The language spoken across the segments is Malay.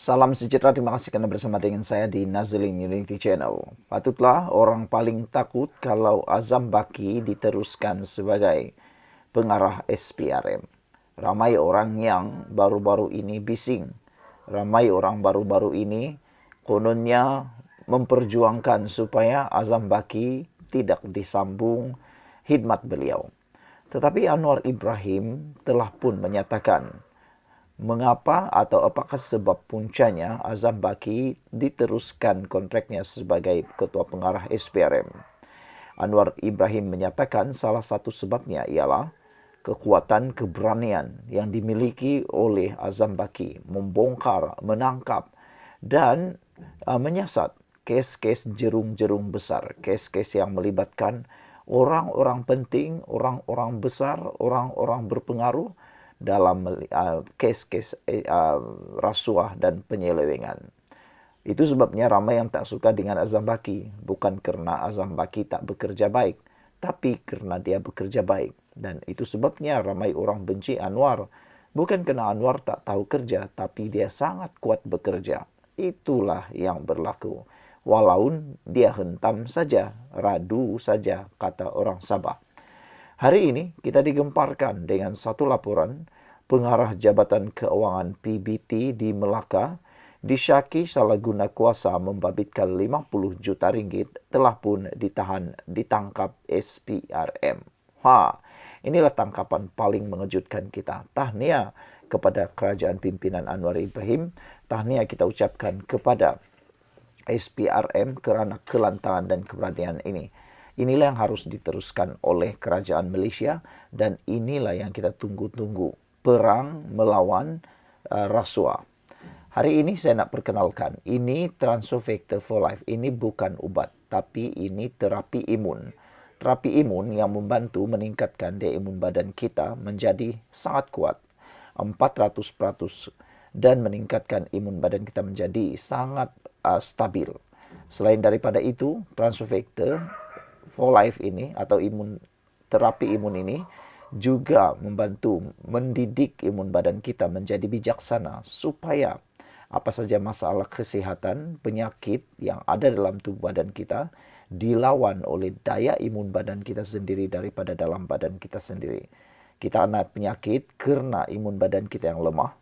Salam sejahtera, terima kasih karena bersama dengan saya di Nazlin Unity Channel. Patutlah orang paling takut kalau Azam Baki diteruskan sebagai pengarah SPRM. Ramai orang yang baru-baru ini bising. Ramai orang baru-baru ini kononnya memperjuangkan supaya Azam Baki tidak disambung khidmat beliau. Tetapi Anwar Ibrahim telah pun menyatakan mengapa atau apakah sebab puncanya Azam Baki diteruskan kontraknya sebagai ketua pengarah SPRM. Anwar Ibrahim menyatakan salah satu sebabnya ialah kekuatan keberanian yang dimiliki oleh Azam Baki membongkar, menangkap dan menyiasat kes-kes jerung-jerung besar, kes-kes yang melibatkan orang-orang penting, orang-orang besar, orang-orang berpengaruh dalam kes-kes rasuah dan penyelewengan. Itu sebabnya ramai yang tak suka dengan Azam Baki, bukan kerana Azam Baki tak bekerja baik, tapi kerana dia bekerja baik. Dan itu sebabnya ramai orang benci Anwar, bukan kerana Anwar tak tahu kerja, tapi dia sangat kuat bekerja. Itulah yang berlaku. Walau dia hentam saja, radu saja, kata orang Sabah. Hari ini kita digemparkan dengan satu laporan pengarah Jabatan Keuangan PBT di Melaka disyaki salah guna kuasa membabitkan 50 juta ringgit telah pun ditangkap SPRM. Inilah tangkapan paling mengejutkan kita. Tahniah kepada kerajaan pimpinan Anwar Ibrahim. Tahniah kita ucapkan kepada SPRM kerana kelantaran dan keberanian ini. Inilah yang harus diteruskan oleh kerajaan Malaysia dan inilah yang kita tunggu-tunggu. Perang melawan rasuah. Hari ini saya nak perkenalkan, ini Transfer Factor for Life. Ini bukan ubat, tapi ini terapi imun. Terapi imun yang membantu meningkatkan daya imun badan kita menjadi sangat kuat. 400% dan meningkatkan imun badan kita menjadi sangat stabil. Selain daripada itu, Transfer Factor for Life ini atau terapi imun ini juga membantu mendidik imun badan kita menjadi bijaksana supaya apa saja masalah kesihatan, penyakit yang ada dalam tubuh badan kita dilawan oleh daya imun badan kita sendiri daripada dalam badan kita sendiri. Kita ada penyakit kerana imun badan kita yang lemah.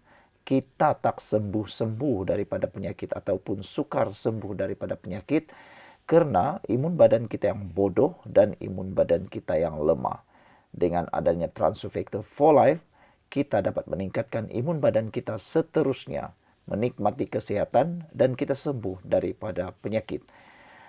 Kita tak sembuh-sembuh daripada penyakit ataupun sukar sembuh daripada penyakit kerana imun badan kita yang bodoh dan imun badan kita yang lemah. Dengan adanya Transfer Factor for Life, kita dapat meningkatkan imun badan kita seterusnya, menikmati kesihatan dan kita sembuh daripada penyakit.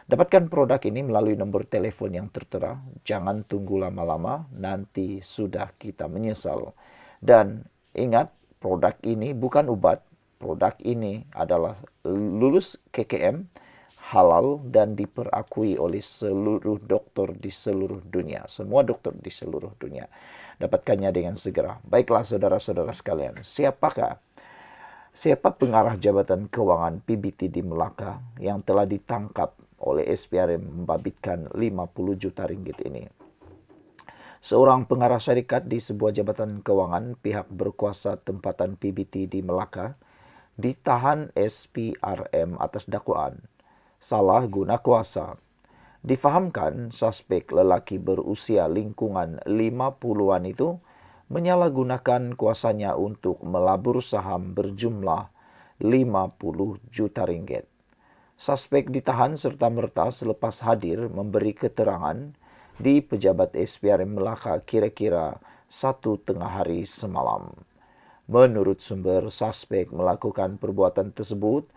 Dapatkan produk ini melalui nombor telefon yang tertera. Jangan tunggu lama-lama, nanti sudah kita menyesal. Dan ingat, produk ini bukan ubat. Produk ini adalah lulus KKM, halal dan diperakui oleh seluruh doktor di seluruh dunia. Semua doktor di seluruh dunia. Dapatkannya dengan segera. Baiklah saudara-saudara sekalian, siapa pengarah Jabatan Keuangan PBT di Melaka yang telah ditangkap oleh SPRM membabitkan 50 juta ringgit ini? Seorang pengarah syarikat di sebuah jabatan keuangan pihak berkuasa tempatan PBT di Melaka ditahan SPRM atas dakwaan salah guna kuasa. Difahamkan suspek lelaki berusia lingkungan 50-an itu menyalahgunakan kuasanya untuk melabur saham berjumlah 50 juta ringgit. Suspek ditahan serta-merta selepas hadir memberi keterangan di pejabat SPRM Melaka kira-kira 1/2 hari semalam. Menurut sumber, suspek melakukan perbuatan tersebut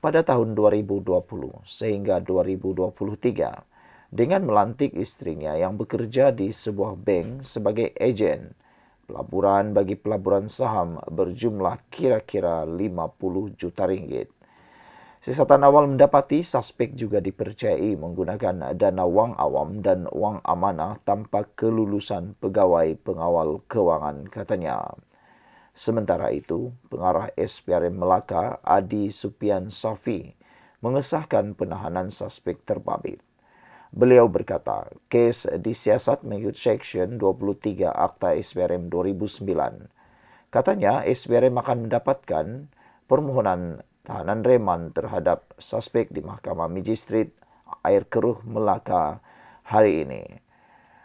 pada tahun 2020 sehingga 2023 dengan melantik istrinya yang bekerja di sebuah bank sebagai ejen pelaburan bagi pelaburan saham berjumlah kira-kira 50 juta ringgit. Siasatan awal mendapati suspek juga dipercayai menggunakan dana wang awam dan wang amanah tanpa kelulusan pegawai pengawal kewangan katanya. Sementara itu, pengarah SPRM Melaka Adi Supian Safi mengesahkan penahanan suspek terbabit. Beliau berkata, kes disiasat mengikut Seksyen 23 Akta SPRM 2009. Katanya, SPRM akan mendapatkan permohonan tahanan reman terhadap suspek di Mahkamah Magistrate Air Keruh Melaka hari ini.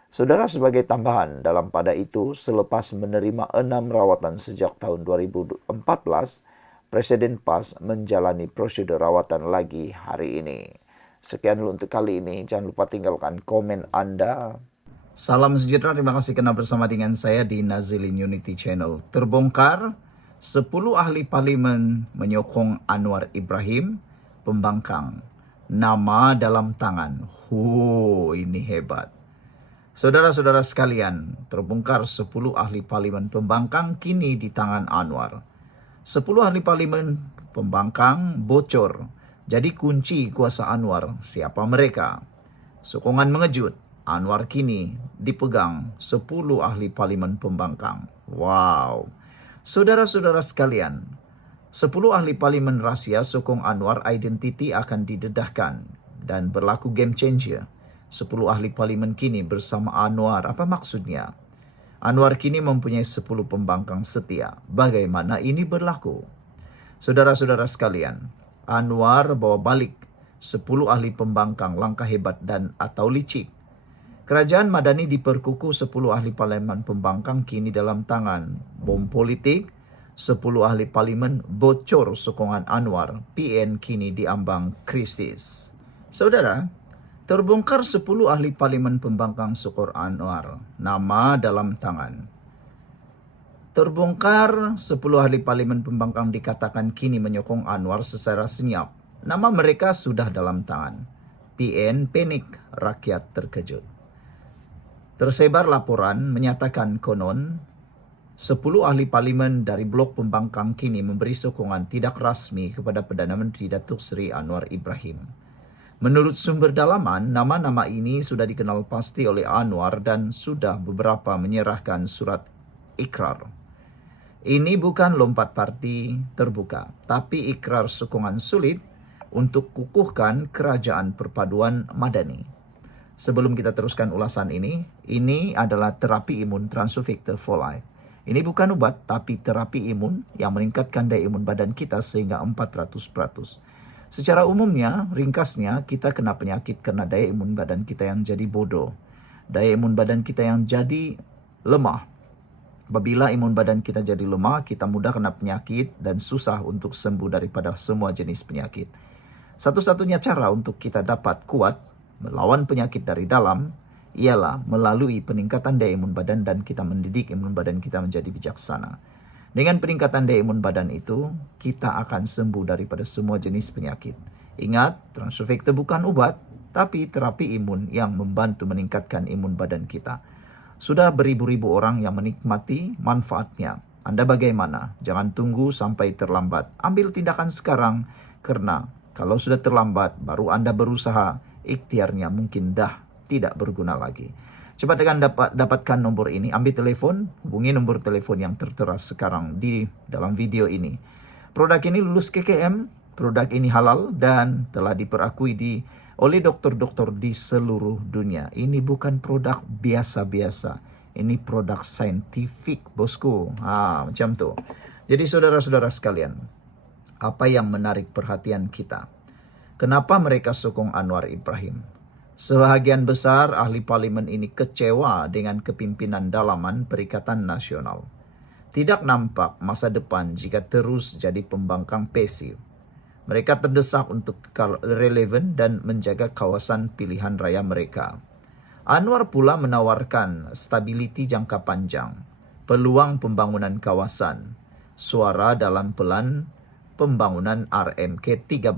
Saudara, sebagai tambahan dalam pada itu, selepas menerima 6 rawatan sejak tahun 2014, Presiden PAS menjalani prosedur rawatan lagi hari ini. Sekian dulu untuk kali ini. Jangan lupa tinggalkan komen Anda. Salam sejahtera, terima kasih karena bersama dengan saya di Nazilin Unity Channel. Terbongkar, 10 ahli parlimen menyokong Anwar Ibrahim, pembangkang. Nama dalam tangan. Ini hebat. Saudara-saudara sekalian, terbongkar 10 ahli parlimen pembangkang kini di tangan Anwar. 10 ahli parlimen pembangkang bocor. Jadi kunci kuasa Anwar, siapa mereka? Sokongan mengejut. Anwar kini dipegang 10 ahli parlimen pembangkang. Wow. Saudara-saudara sekalian, 10 ahli parlimen rahsia sokong Anwar identiti akan didedahkan dan berlaku game changer. 10 ahli parlimen kini bersama Anwar. Apa maksudnya? Anwar kini mempunyai 10 pembangkang setia. Bagaimana ini berlaku? Saudara-saudara sekalian, Anwar bawa balik 10 ahli pembangkang, langkah hebat dan atau licik. Kerajaan Madani diperkukuh 10 ahli parlimen pembangkang kini dalam tangan. Bom politik, 10 ahli parlimen bocor sokongan Anwar, PN kini diambang krisis. Saudara, terbongkar 10 ahli parlimen pembangkang sokor Anwar, nama dalam tangan. Terbongkar 10 ahli parlimen pembangkang dikatakan kini menyokong Anwar secara senyap. Nama mereka sudah dalam tangan. PN panik, rakyat terkejut. Tersebar laporan menyatakan konon 10 ahli parlimen dari blok pembangkang kini memberi sokongan tidak rasmi kepada Perdana Menteri Datuk Seri Anwar Ibrahim. Menurut sumber dalaman, nama-nama ini sudah dikenal pasti oleh Anwar dan sudah beberapa menyerahkan surat ikrar. Ini bukan lompat parti terbuka, tapi ikrar sokongan sulit untuk kukuhkan kerajaan perpaduan Madani. Sebelum kita teruskan ulasan ini adalah terapi imun Transovector for Life. Ini bukan obat, tapi terapi imun yang meningkatkan daya imun badan kita sehingga 400%. Secara umumnya, ringkasnya, kita kena penyakit karena daya imun badan kita yang jadi bodoh. Daya imun badan kita yang jadi lemah. Apabila imun badan kita jadi lemah, kita mudah kena penyakit dan susah untuk sembuh daripada semua jenis penyakit. Satu-satunya cara untuk kita dapat kuat melawan penyakit dari dalam ialah melalui peningkatan daya imun badan dan kita mendidik imun badan kita menjadi bijaksana. Dengan peningkatan daya imun badan itu, kita akan sembuh daripada semua jenis penyakit. Ingat, Transovector bukan obat, tapi terapi imun yang membantu meningkatkan imun badan kita. Sudah beribu-ribu orang yang menikmati manfaatnya. Anda bagaimana? Jangan tunggu sampai terlambat. Ambil tindakan sekarang, karena kalau sudah terlambat, baru Anda berusaha, ikhtiarnya mungkin dah tidak berguna lagi. Cepat dengan dapatkan nomor ini, ambil telepon, hubungi nomor telepon yang tertera sekarang di dalam video ini. Produk ini lulus KKM, produk ini halal dan telah diperakui oleh dokter-dokter di seluruh dunia. Ini bukan produk biasa-biasa, ini produk saintifik, bosku. Macam tu. Jadi saudara-saudara sekalian, apa yang menarik perhatian kita? Kenapa mereka sokong Anwar Ibrahim? Sebahagian besar ahli parlimen ini kecewa dengan kepimpinan dalaman Perikatan Nasional. Tidak nampak masa depan jika terus jadi pembangkang pasif. Mereka terdesak untuk relevan dan menjaga kawasan pilihan raya mereka. Anwar pula menawarkan stability jangka panjang, peluang pembangunan kawasan, suara dalam pelan pembangunan RMK 13.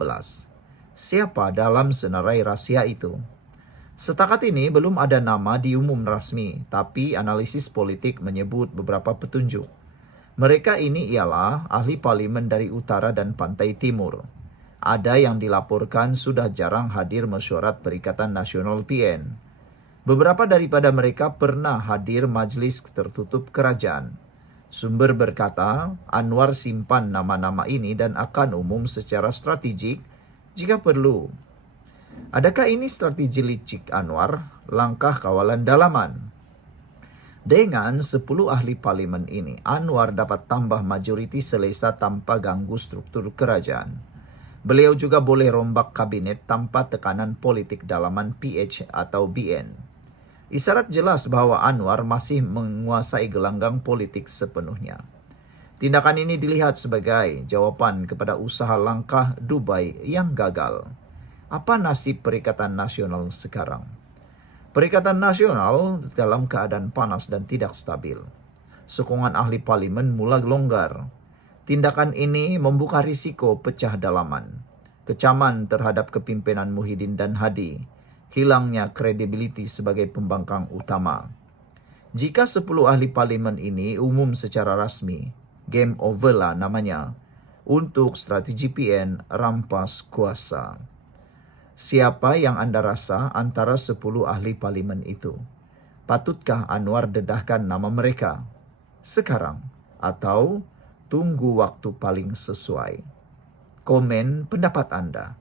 Siapa dalam senarai rahsia itu? Setakat ini belum ada nama diumum rasmi, tapi analisis politik menyebut beberapa petunjuk. Mereka ini ialah ahli parlimen dari utara dan pantai timur. Ada yang dilaporkan sudah jarang hadir mesyuarat Perikatan Nasional PN. Beberapa daripada mereka pernah hadir majlis tertutup kerajaan. Sumber berkata, Anwar simpan nama-nama ini dan akan umum secara strategik jika perlu. Adakah ini strategi licik Anwar? Langkah kawalan dalaman. Dengan 10 ahli parlimen ini, Anwar dapat tambah majoriti selesa tanpa ganggu struktur kerajaan. Beliau juga boleh rombak kabinet tanpa tekanan politik dalaman PH atau BN. Isyarat jelas bahwa Anwar masih menguasai gelanggang politik sepenuhnya. Tindakan ini dilihat sebagai jawaban kepada usaha langkah Dubai yang gagal. Apa nasib Perikatan Nasional sekarang? Perikatan Nasional dalam keadaan panas dan tidak stabil. Sokongan ahli parlimen mulai longgar. Tindakan ini membuka risiko pecah dalaman, kecaman terhadap kepimpinan Muhyiddin dan Hadi, hilangnya kredibiliti sebagai pembangkang utama. Jika 10 ahli parlimen ini umum secara rasmi, game over lah namanya, untuk strategi PN rampas kuasa. Siapa yang Anda rasa antara 10 ahli parlimen itu? Patutkah Anwar dedahkan nama mereka sekarang atau tunggu waktu paling sesuai? Komen pendapat Anda.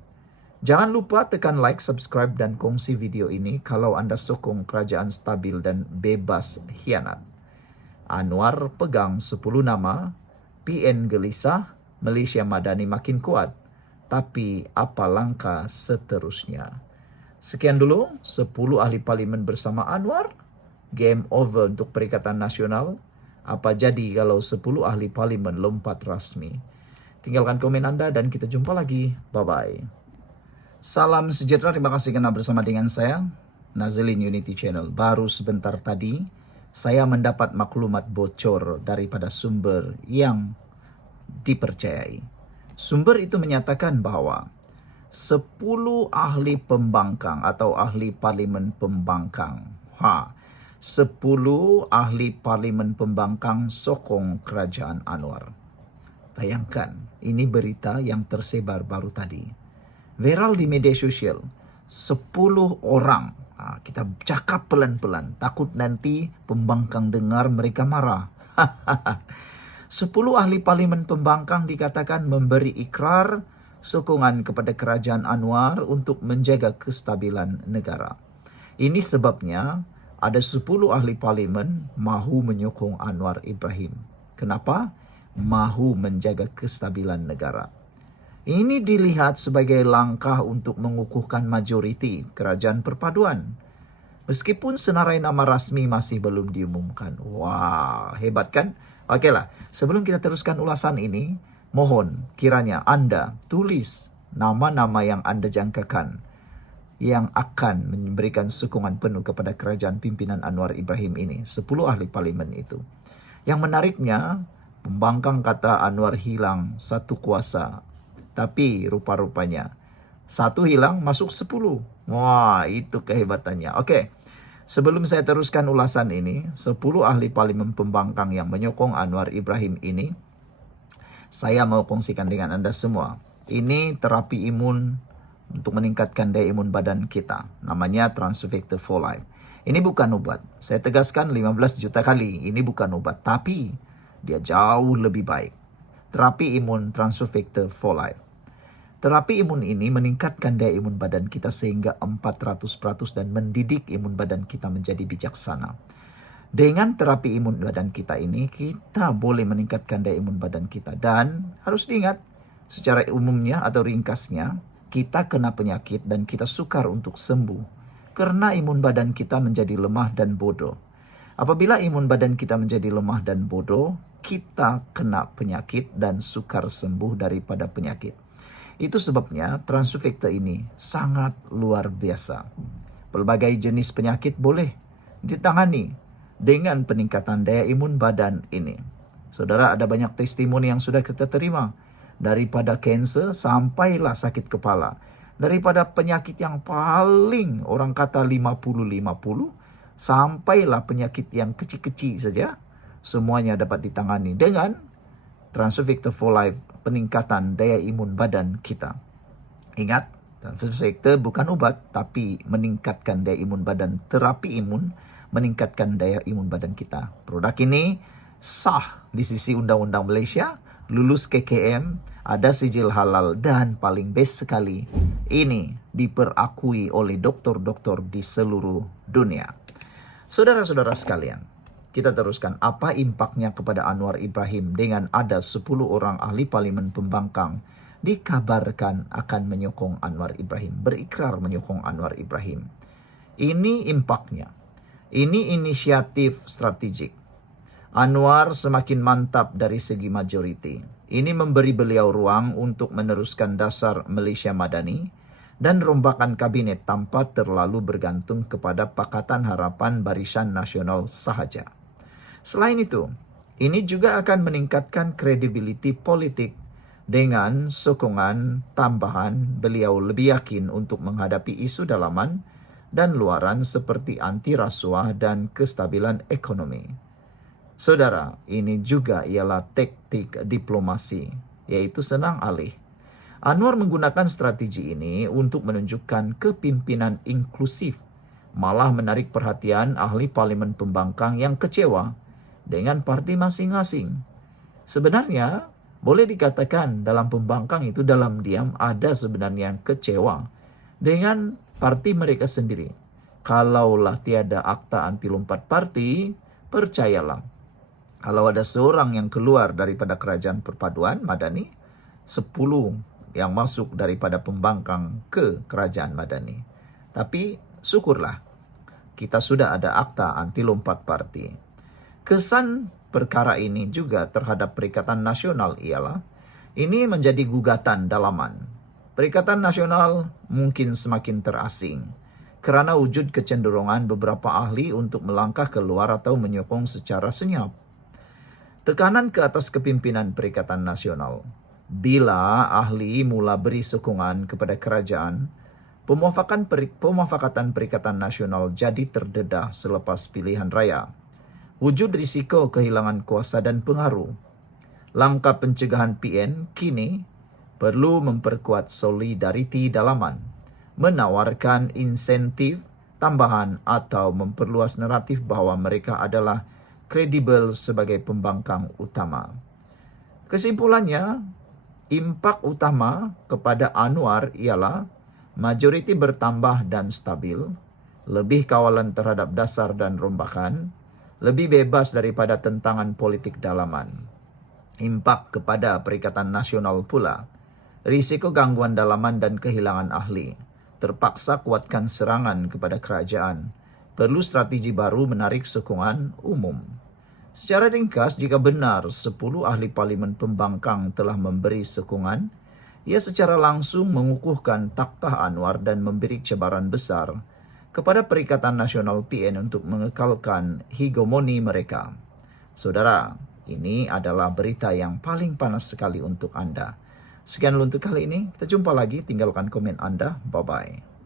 Jangan lupa tekan like, subscribe, dan kongsi video ini kalau Anda sokong kerajaan stabil dan bebas khianat. Anwar pegang 10 nama, PN gelisah, Malaysia Madani makin kuat. Tapi apa langkah seterusnya? Sekian dulu 10 ahli parlimen bersama Anwar. Game over untuk Perikatan Nasional. Apa jadi kalau 10 ahli parlimen lompat rasmi? Tinggalkan komen Anda dan kita jumpa lagi. Bye-bye. Salam sejahtera, terima kasih karena bersama dengan saya, Nazilin Unity Channel. Baru sebentar tadi, saya mendapat maklumat bocor daripada sumber yang dipercayai. Sumber itu menyatakan bahwa 10 ahli pembangkang atau ahli parlimen pembangkang. 10 ahli parlimen pembangkang sokong kerajaan Anwar. Bayangkan, ini berita yang tersebar baru tadi. Viral di media sosial, 10 orang. Kita cakap pelan-pelan, takut nanti pembangkang dengar mereka marah. 10 ahli parlimen pembangkang dikatakan memberi ikrar sokongan kepada kerajaan Anwar untuk menjaga kestabilan negara. Ini sebabnya ada 10 ahli parlimen mahu menyokong Anwar Ibrahim. Kenapa? Mahu menjaga kestabilan negara. Ini dilihat sebagai langkah untuk mengukuhkan majoriti kerajaan perpaduan. Meskipun senarai nama rasmi masih belum diumumkan. Wah, hebat kan? Okeylah, sebelum kita teruskan ulasan ini, mohon kiranya Anda tulis nama-nama yang Anda jangkakan yang akan memberikan sokongan penuh kepada kerajaan pimpinan Anwar Ibrahim ini. 10 ahli parlimen itu. Yang menariknya, pembangkang kata Anwar hilang satu kuasa. Tapi rupa-rupanya, satu hilang masuk 10. Wah, itu kehebatannya. Oke, sebelum saya teruskan ulasan ini, 10 ahli parlimen pembangkang yang menyokong Anwar Ibrahim ini, saya mau kongsikan dengan Anda semua. Ini terapi imun untuk meningkatkan daya imun badan kita. Namanya Transfecta for Life. Ini bukan obat. Saya tegaskan 15 juta kali, ini bukan obat. Tapi, dia jauh lebih baik. Terapi imun Transfecta for Life. Terapi imun ini meningkatkan daya imun badan kita sehingga 400% dan mendidik imun badan kita menjadi bijaksana. Dengan terapi imun badan kita ini, kita boleh meningkatkan daya imun badan kita. Dan harus diingat, secara umumnya atau ringkasnya, kita kena penyakit dan kita sukar untuk sembuh. Karena imun badan kita menjadi lemah dan bodoh. Apabila imun badan kita menjadi lemah dan bodoh, kita kena penyakit dan sukar sembuh daripada penyakit. Itu sebabnya Transfecta ini sangat luar biasa. Pelbagai jenis penyakit boleh ditangani dengan peningkatan daya imun badan ini. Saudara, ada banyak testimoni yang sudah kita terima. Daripada kanser sampailah sakit kepala. Daripada penyakit yang paling orang kata 50-50, sampailah penyakit yang kecil-kecil saja. Semuanya dapat ditangani dengan Transfecta for Life, peningkatan daya imun badan kita. Ingat, Transfecta bukan obat, tapi meningkatkan daya imun badan. Terapi imun meningkatkan daya imun badan kita. Produk ini sah di sisi Undang-Undang Malaysia, lulus KKM, ada sijil halal, dan paling best sekali, ini diperakui oleh doktor-doktor di seluruh dunia. Saudara-saudara sekalian, Kita teruskan, apa impaknya kepada Anwar Ibrahim dengan ada 10 orang ahli parlimen pembangkang dikabarkan akan menyokong Anwar Ibrahim, berikrar menyokong Anwar Ibrahim. Ini impaknya. Ini inisiatif strategik. Anwar semakin mantap dari segi majoriti. Ini memberi beliau ruang untuk meneruskan dasar Malaysia Madani dan rombakan kabinet tanpa terlalu bergantung kepada Pakatan Harapan Barisan Nasional sahaja. Selain itu, ini juga akan meningkatkan kredibiliti politik dengan sokongan tambahan beliau lebih yakin untuk menghadapi isu dalaman dan luaran seperti anti rasuah dan kestabilan ekonomi. Saudara, ini juga ialah taktik diplomasi, yaitu senang alih. Anwar menggunakan strategi ini untuk menunjukkan kepimpinan inklusif, malah menarik perhatian ahli parlimen pembangkang yang kecewa dengan parti masing-masing. Sebenarnya, boleh dikatakan dalam pembangkang itu dalam diam ada sebenarnya yang kecewa dengan parti mereka sendiri. Kalaulah tiada akta anti lompat parti, percayalah, kalau ada seorang yang keluar daripada kerajaan perpaduan Madani, 10 yang masuk daripada pembangkang ke kerajaan Madani. Tapi syukurlah, kita sudah ada akta anti lompat parti. Kesan perkara ini juga terhadap Perikatan Nasional ialah, ini menjadi gugatan dalaman. Perikatan Nasional mungkin semakin terasing kerana wujud kecenderungan beberapa ahli untuk melangkah keluar atau menyokong secara senyap. Tekanan ke atas kepimpinan Perikatan Nasional. Bila ahli mula beri sokongan kepada kerajaan, pemufakatan Perikatan Nasional jadi terdedah selepas pilihan raya. Wujud risiko kehilangan kuasa dan pengaruh. Langkah pencegahan PN kini perlu memperkuat solidariti dalaman, menawarkan insentif tambahan atau memperluas naratif bahawa mereka adalah kredibel sebagai pembangkang utama. Kesimpulannya, impak utama kepada Anwar ialah majoriti bertambah dan stabil, lebih kawalan terhadap dasar dan rombakan, lebih bebas daripada tentangan politik dalaman. Impak kepada Perikatan Nasional pula, risiko gangguan dalaman dan kehilangan ahli, terpaksa kuatkan serangan kepada kerajaan, perlu strategi baru menarik sokongan umum. Secara ringkas, jika benar 10 ahli parlimen pembangkang telah memberi sokongan, ia secara langsung mengukuhkan takhta Anwar dan memberi cabaran besar kepada Perikatan Nasional PN untuk mengekalkan hegemoni mereka. Saudara, ini adalah berita yang paling panas sekali untuk anda. Sekian untuk kali ini, kita jumpa lagi, tinggalkan komen anda, bye-bye.